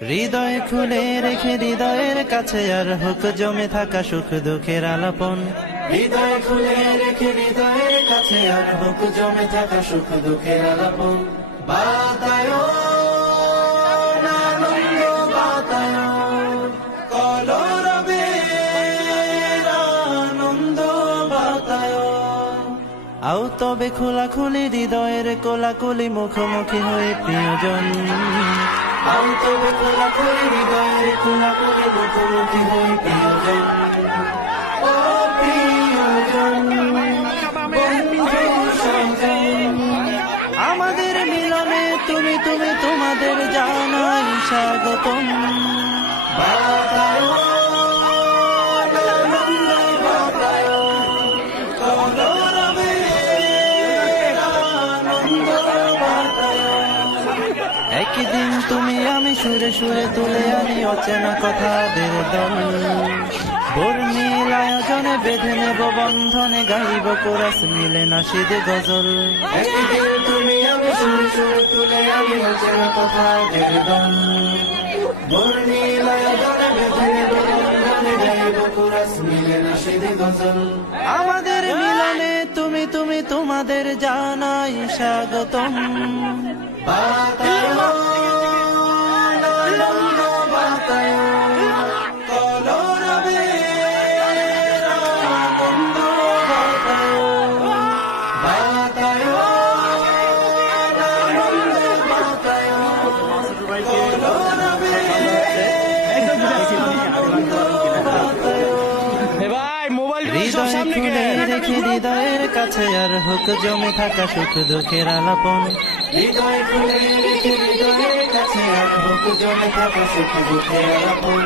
হৃদয় খুলে রেখে হৃদয়ের কাছে আর হোক জমে থাকা সুখ দুঃখের আলাপন। হৃদয় খুলে রেখে হৃদয়ের কাছে আর হোক জমে থাকা সুখ দুঃখের আলাপন। বাতায়ন আও তবে খোলাখুলি হৃদয়ের কোলাকুলি মুখোমুখি হয়ে প্রিয়জন। আমাদের মিলনে তুমি তুমি তোমাদের জানাই স্বাগতম। বাতায়ন একদিন তুমি আমি সুরে সুরে তুলে আনি অচেনা কথাদের দল বর্ণিল আয়োজনে বেঁধে নেব বন্ধনে গাইব কোরাস মিলে নাসিদ গজল। একদিন তুমি আমি সুরে সুরে তুলে আনি অচেনা কথাদের দল বর্ণিল আয়োজনে বেঁধে নেব বন্ধনে গাইব কোরাস মিলে নাসিদ গজল। আমাদের মিলনে তুমি তুমি তোমাদের জানাই স্বাগতম। বাতায়ন কাছে আর হোক জমে থাকা সুখ দুঃখের আলাপন হৃদয় খুলে রেখে হৃদয়ের কাছে আর হোক জমে থাকা সুখ দুঃখের আলাপন।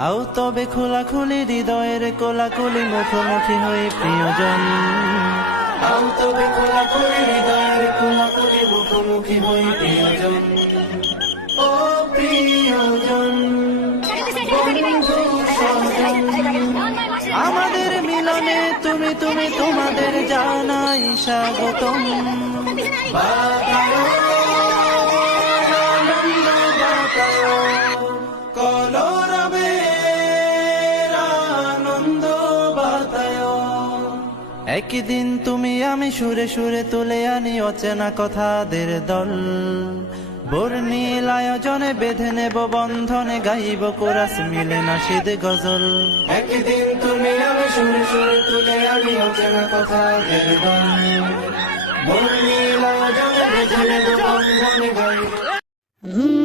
আও তবে খোলাখুলি হৃদয়ের কোলাকুলি মুখোমুখি হয়ে প্রিয়জন আও তবে খোলাখুলি হৃদয়ের কোলাকুলি হই প্রিয়জন ও প্রিয়জন আমাদের মিলনে তুমি তুমি তোমাদের জানাই স্বাগতম। একদিন তুমি আমি সুরে সুরে তুলে আনি অচেনা কথাদের দল। বর্ণিল আয়োজনে বেঁধে নেব বন্ধনে, গাইব কোরাস মিলে না নাসিদ গজল। একদিন তুমি আমি সুরে সুরে তুলে আনি অচেনা কথাদের দল। বর্ণিল আয়োজনে বেঁধে নেব বন্ধনে, গাইব